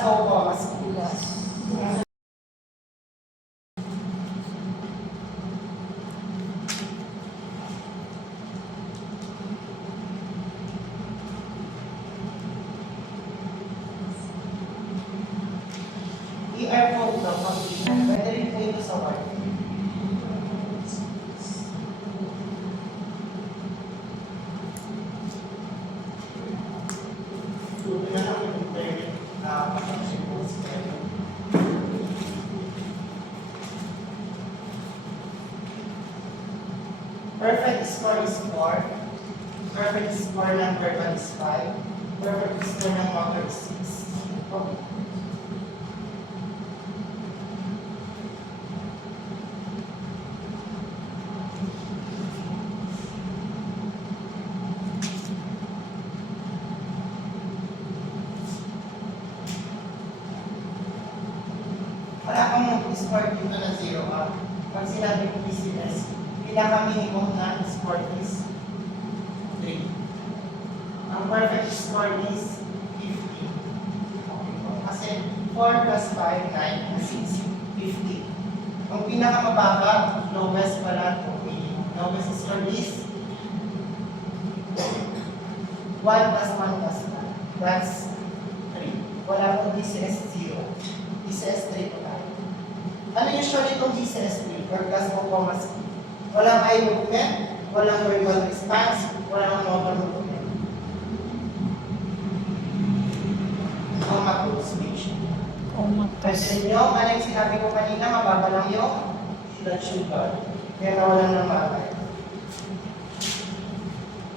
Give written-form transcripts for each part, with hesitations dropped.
Glasgow po, mas kulas. ER po ito, pwede rin po ito sa work. Perfect score is 4. Perfect score ng verbal is 5. Perfect score ng motor is 6. Okay. Wala kang mag-score dito na 0 up. Pag sinabi ko PCS, pinaka-minimum na score is 3. Ang perfect score is 50. Okay po. Kasi 4 plus 5, 9, 6, 50. Ang pinaka-mababa, lowest pala, minimum. Lowest score is 1 plus 1 plus 1. That's 3. Wala pong DCS 0. DCS 3 po tayo. Ano usually itong DCS 3? Or class of commas? Walang eye movement, walang verbal response, walang motor movement. Comatose speech. Kasi nyo, ano yung sinabi ko kanina, mababa lang yung blood sugar. Kaya nawalan ng bagay.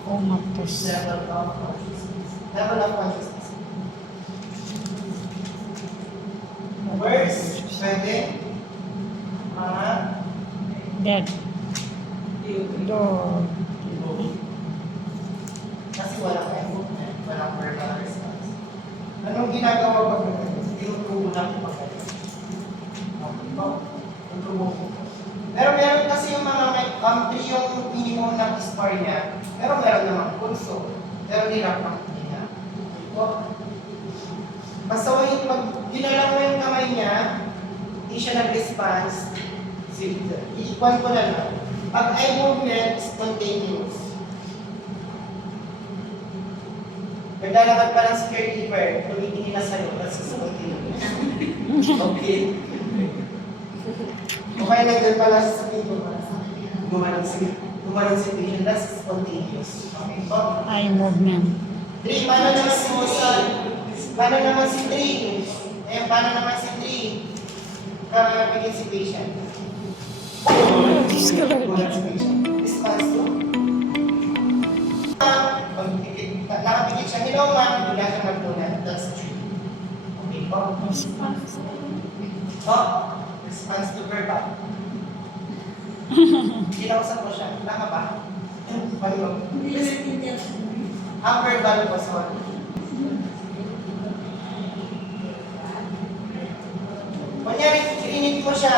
Comatose. Level of consciousness. Level of consciousness. Words, pwede. Mga Dead. Door. kasi walang eye movement, walang verbal response. Anong ginagawa pag nagkakas? Tinutubo lang yung pagkakas. Okay po? Tutubo po. Pero meron kasi yung mga may yung minimum ng score niya. Pero meron naman pulso. Pero nilak ang niya. Okay po? Basta pag ginalang mo yung kamay niya, hindi siya nag-response, iikwan ko na lang. Pag eye movement, spontaneous. Naglalakad pa ng caregiver, tumitingin na sa'yo, that's spontaneous. Okay? Okay, nandun pala sa pinto. Gumanon si patient, that's spontaneous. Okay po? Eye movement. 3, paano naman si Mosan? Paano naman si 3? Paano naman si 3? Bigyan si patient. Response to? Nakapigit siya, hello ma'am, wala siya magtunan. That's true. Okay po? Response. Oh, response to verbal. Kinausap ko siya, tama ba? Paano? Ang verbal po, sorry. Kunyari, trinit mo siya,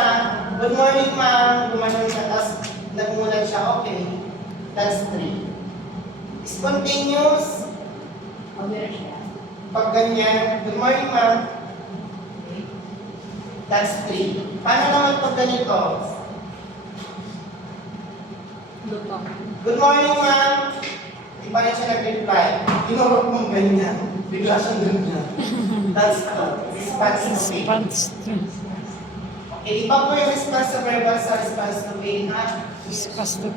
good morning ma'am, gumanon siya, tapos nagmulan siya, okay. That's 3. Spontaneous, pag ganyan, good morning ma'am. That's 3. Paano naman pag ganito? Good morning ma'am. Di pa rin siya nag-reply. Tinurok mong ganyan. Bigla siyang ganyan. That's 2. Response to pain. Okay, iba po yung response to verbal sa response to pain, ha? Response to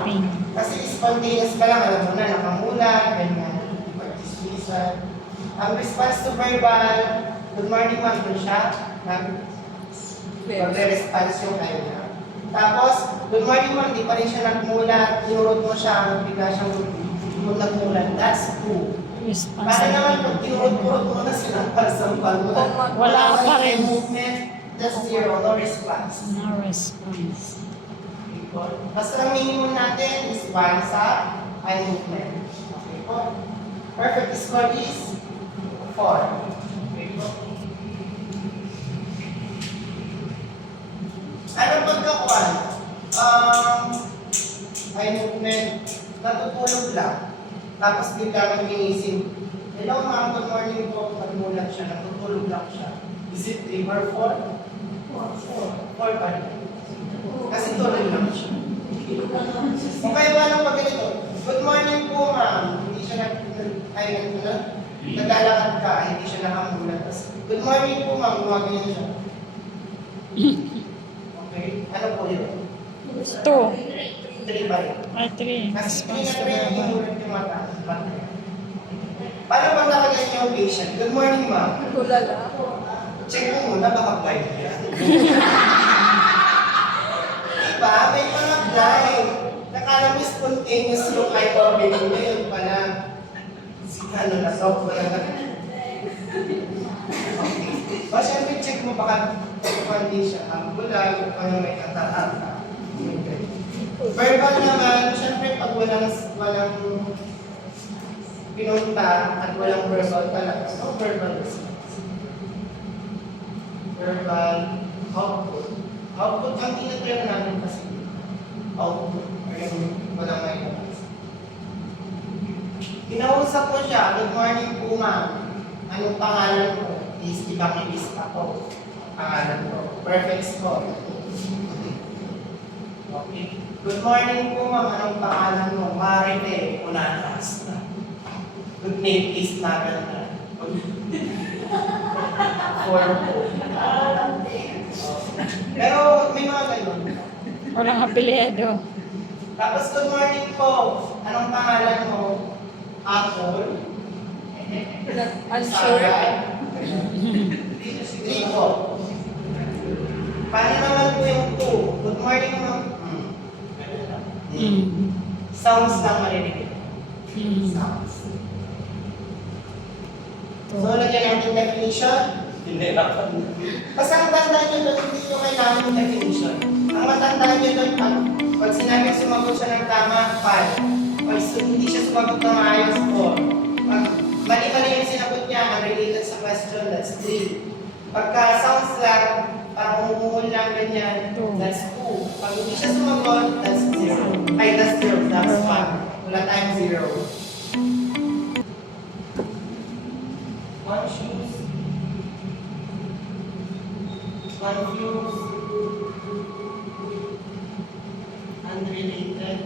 pain. Kasi spontaneous ka lang, alam mo na, nakamula, ganyan, pag-dismissal. Ang response to verbal, good morning ma'am, doon siya, mag-response yung kanya. Tapos, good morning ma'am, di pa rin siya nagmula, tinurot mo siya, bigla siyang nagmulan. That's 2. Response Para to naman pain. pag tinurot-turot mo na sila para sa mo. Wala pa rin. Movement, that's 0, no response. No response. Basta ang minimum natin is 1 sa eye movement. Okay po? Perfect score is 4. Okay po? Ano pagkakuan? Eye movement, natutulog lang. Tapos bigla kang ginising. Hello ma'am, good morning po. Pagmulat siya, natutulog Is it 3 or 4? 4 pa rin. Kasi tuloy lang siya. Okay, paano pag ganito? Good morning po, ma'am. Hindi siya naglalakad ka, hindi siya nakamulat. Good morning po, ma'am. Gumagano siya. Okay? Ano po yun? 2. 3 pa rin. Ay, 3. Kasi hindi Response na to rin verbal. inulit yung mata. Paano pag nakaganyan yung patient? Good morning, ma'am. Tulala. Check mo muna, baka blind yan. Diba? May mga blind. Nakala mo spontaneous yung eye opening niya, yun pala. Ano na, software na. O, syempre, check mo baka hindi siya bulag, o kaya may katarata. Verbal naman, syempre, pag walang pinunta at walang verbal talaga, no verbal response. Verbal output. Output ang tinatira namin kasi. Output. Or yung walang may labas. Kinausap ko siya, good morning po ma'am. Anong pangalan ko? Is ibang ilista ko. Pangalan ko. Perfect score. Okay. Good morning po ma'am. Anong pangalan mo? Marite. Unanas na. Good name is Naganda. For po. Pero may mga ganun. Walang apelyido. Tapos, good morning po. Anong pangalan mo? Apple? Unsure. Rico. Paano naman po yung 2? Good morning, ma'am. Sounds lang marinig. Sounds. So, lagyan natin definition. Hindi lang. Basta ang tandaan nyo doon, hindi nyo kailangan yung definition. Ang matandaan nyo doon, pag sinabi sumagot siya ng tama, 5. Pag hindi siya sumagot ng maayos, 4. Pag mali-mali yung sinagot niya, unrelated sa question, that's 3. Pagka sounds lang, parang umungol lang ganyan, that's 2. Pag hindi siya sumagot, that's 0. Ay, that's 0. That's 1. Wala tayong 0. Conscious. Confused. Unrelated.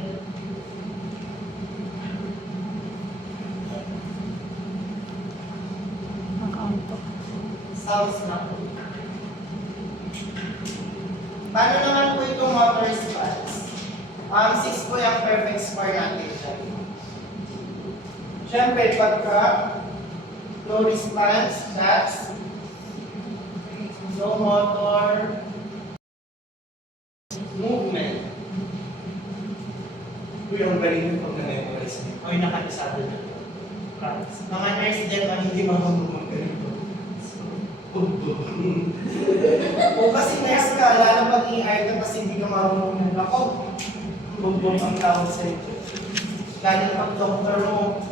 Nakaunto. Sounds na po. Paano naman po itong motor response? 6 po yung perfect score natin dyan. Siyempre, pagka no response, that's no motor movement. Uy, ang galing yung pag na-memorize niya. Ay, nakalisado na. Mga nurse din, hindi marunong ganito. O kasi nurse ka, lalo pag i-ER ka kasi hindi ka marunong ng ako. Bumbong ang tawag sa ito. Lalo pag doktor mo,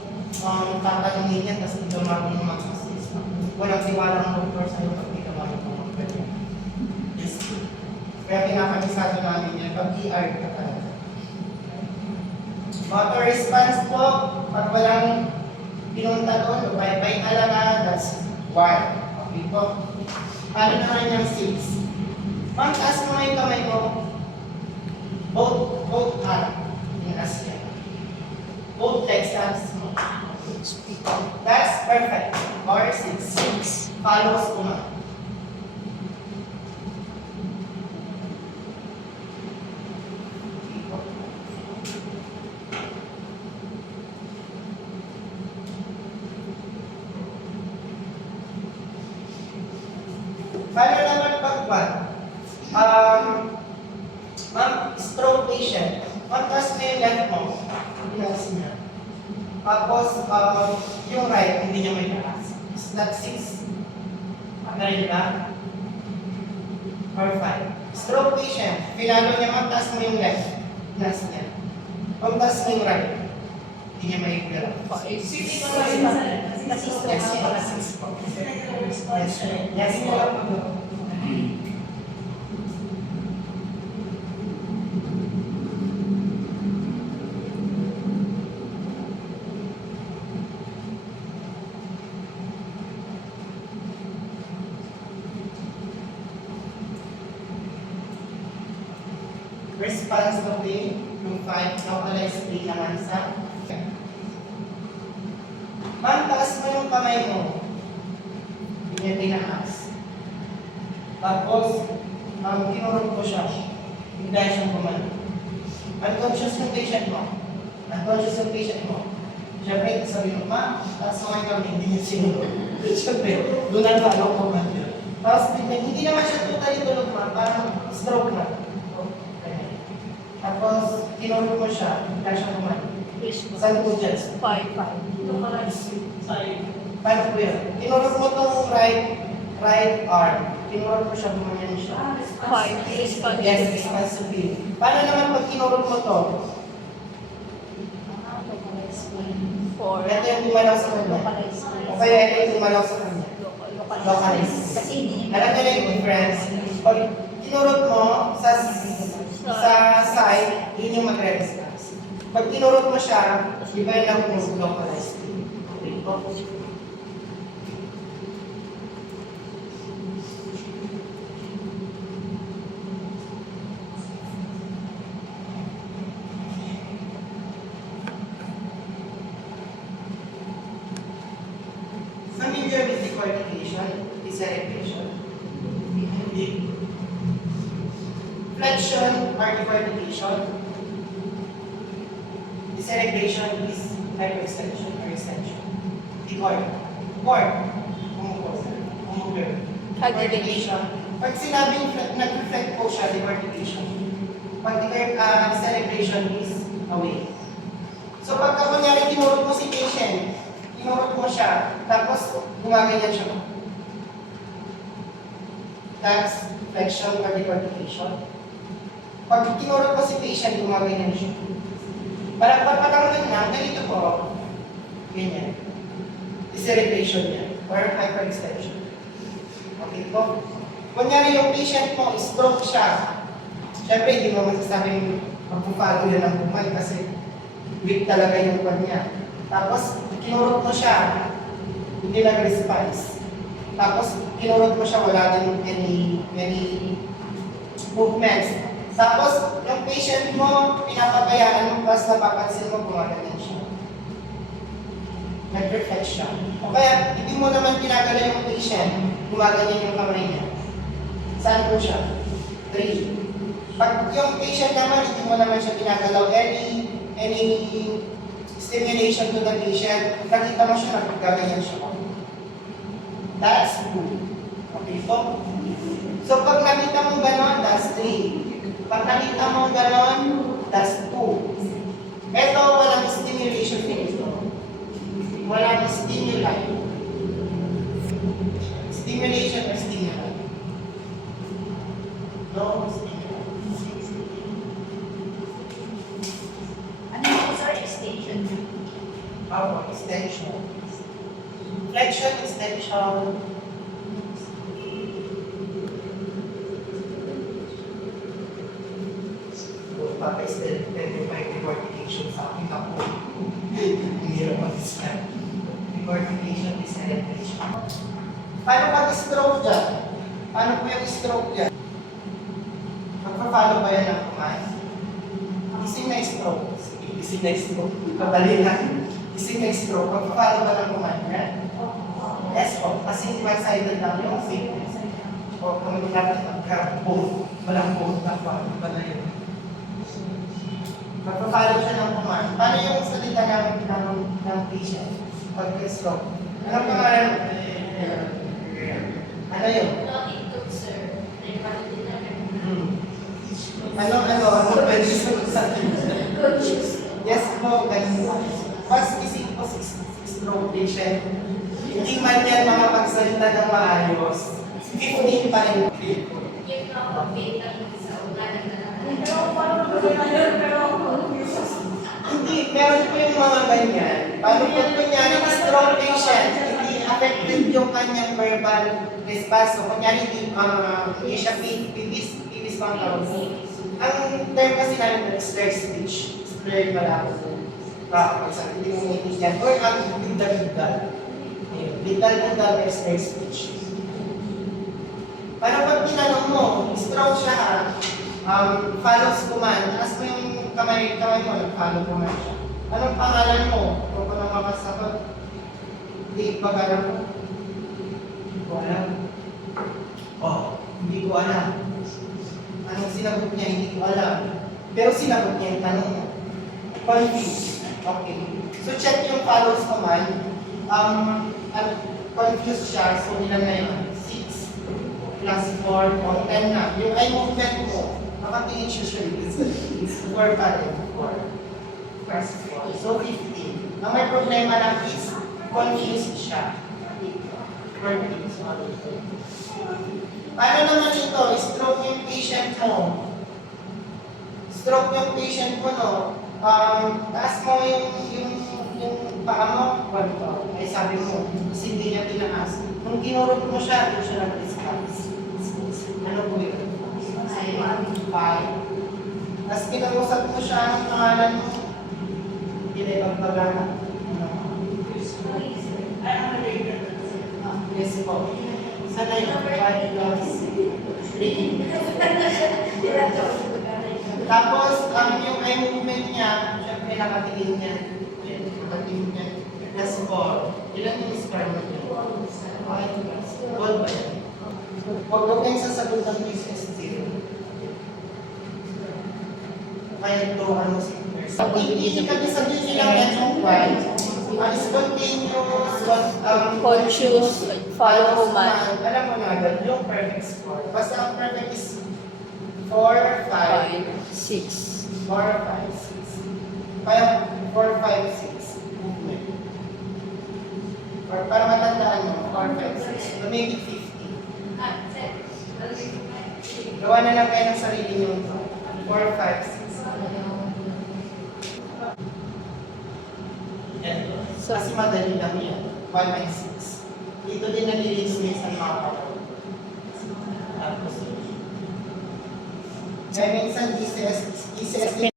tatanungin yan, tapos hindi ka marunong mag-assist. Walang siwalang doktor sa'yo pag hindi ka marunong mag-ganyan. Yes. Kaya pinapamisado namin yan, pag ER ka talaga. Motor response po, pag walang pinunta doon, bye-bye talaga, that's 1. Okay po. Paano naman yung 6? Ma'am, taas mo nga yung kamay ko. Both hand. Inaas yan. Both legs, taas mo. That's perfect. Or 6. Follows ko ma'am. Paano naman pag ma'am, stroke patient. Ma'am, taas na yung left mo. Inaas niya. Tapos, yung right, hindi niya may taas. Is that 6? Narinig ba? Or 5. Stroke patient. Pinalo niya, ma'am, taas mo yung left. Inaas niya. Ma'am, taas mo yung right. Hindi niya may taas. 6 Yes, po. Yes, po. response of pain, yung 5, localized pain naman sa ma'am, taas mo yung kamay mo. Yung tinaas. Tapos, kinurot ko siya. Hindi siyang gumano. Unconscious yung patient mo. Unconscious yung patient mo. Siyempre, sabi mo, ma'am, taas mo kami, hindi niya sinunod. Siyempre, doon ang talo ko man yun. Tapos, hindi naman siya totally tulog, ma'am. Parang stroke na. Tapos, kinurot mo siya. Hindi siyang gumano. Saan po dyan? 5. Paano po yun? Kinurot mo itong right arm. Kinurot mo siya, bumanyan siya. 5. Yes, responsibility. Paano naman pag kinurot mo to? 4. Ito yung gumalaw sa kanya. O kaya ito yung gumalaw sa kanya. Localized. Alam niyo na yung difference. Pag kinurot mo sa side, yun yung magre-response. Pag kinurot mo siya, iba yung lang yung localized. Okay. Familiar with decortication, deceleration, flexion or decortication, deceleration is hyperextension or extension. Decort, decortication. Pag sinabing nag-reflect po siya, decortication. Pag deceleration is away. So pagka kunyari kinurot mo si patient, kinurot mo siya, tapos gumaganyan siya. That's flexion or decortication. Pag kinurot mo si patient, gumaganyan siya. Para patanggal na, ganito po, ganyan. Deceleration yan, or hyperextension. Okay po? Kunyari yung patient mo, stroke siya. Siyempre, hindi mo masasabing magpupalo yan ng bumay kasi weak talaga yung kanya. Tapos, kinurot mo siya, hindi nag-response. Tapos, kinurot mo siya, wala din any movements. Tapos, yung patient mo, pinapabayaan mo, tapos napapansin mo, gumaganyan siya. Nag-reflect siya. O kaya, hindi mo naman ginagala yung patient, gumaganyan yung kamay niya. Saan po siya? 3. Pag yung patient naman, hindi mo naman siya ginagalaw any stimulation to the patient, nakita mo siya, nagagaganyan siya. That's 2. Okay po? So pag nakita mo gano'n, that's 3. Pag nakita mo gano'n, that's 2. Ito, walang stimulation dito. Walang stimuli. Stimulation or stimuli? No stimuli. Power, extension. Flexion, extension. Papa-extend decortication sa akin ako. Hindi na mag-describe. Decortication, deceleration. Paano pag-stroke dyan? Paano po yung stroke dyan? Magpa-follow ba yan ng kumain? Ising na stroke. Ising na stroke. Kabali lang. Ising na stroke. Magpa-follow ba ng kumain? Yes po. Kasi one-sided lang yung fake. O kung dapat magka-both. Walang both na pa. Iba na yun. Magpa-follow siya ng kumain. Paano yung salita ng patient? Pag-stroke. Anong pangalan? Ano yun? Ano pwede sa yes po, ganun. Mas isip po stroke patient. Hindi man yan mga pagsalita ng maayos. 15 pa rin. Hindi, meron po yung mga ganyan. Paano po kunyari stroke patient, hindi affected yung kanyang verbal response. So kunyari hindi siya pibis pang tawag. Ang term kasi namin is slurred speech. Slurred pala ako. Kapag hindi mo maintindihan. Or ang bigdal-bigdal. Bigdal-bigdal or slurred speech. Paano pag tinanong mo, stroke siya ha? follows command. Taas mo yung kamay mo, nag-follow command siya. Anong pangalan mo? Huwag ko nang makasagot. Hindi pag-alam mo. Hindi ko alam. Oh, hindi ko alam. Anong sinagot niya? Hindi ko alam. Pero sinagot niya yung tanong mo. Confused. Okay. So check yung follows command. Confused siya. So ilan na yun? 6 plus 4 o 10 na. Yung eye movement mo, nakatingin siya siya. It's 4 pa rin. 4 plus 4. So 15. Ang may problema lang is confused siya. Confused. Paano naman ito? Stroke yung patient mo. Stroke yung patient mo, no? Taas mo yung paa mo, ganito. Ay sabi mo, kasi hindi niya tinaas. Nung kinurot mo siya, doon siya nag-discuss. Ano po yun? 5. Tapos kinausap mo siya, anong pangalan mo? Hindi na ipagpagana. Yes po. Sana yung 5 plus 3. Tapos, yung eye movement niya, syempre nakatingin niya. Nakatingin niya. Plus 4. Ilan yung scar mo niya? 5 plus. Gold ba yan? Huwag ko kayong sasagot ng business zero. Kaya ito, ano si nurse. Hindi kami sabihin nilang etong 1. Spontaneous, Conscious, follow command. Alam mo na agad, yung perfect score. Basta ang perfect is 4, 5, 6. 4, 5, 6. Kaya 4, 5, 6. Movement. Or para matandaan mo, 4, 5, 6. So maybe 50. Gawa na lang kayo ng sarili nyo. 4, 5, 6. Yan. So- Kasi madali lang yan. 1 and 6. Dito din nalilito minsan mga kapatid. Tapos, kaya minsan ECS din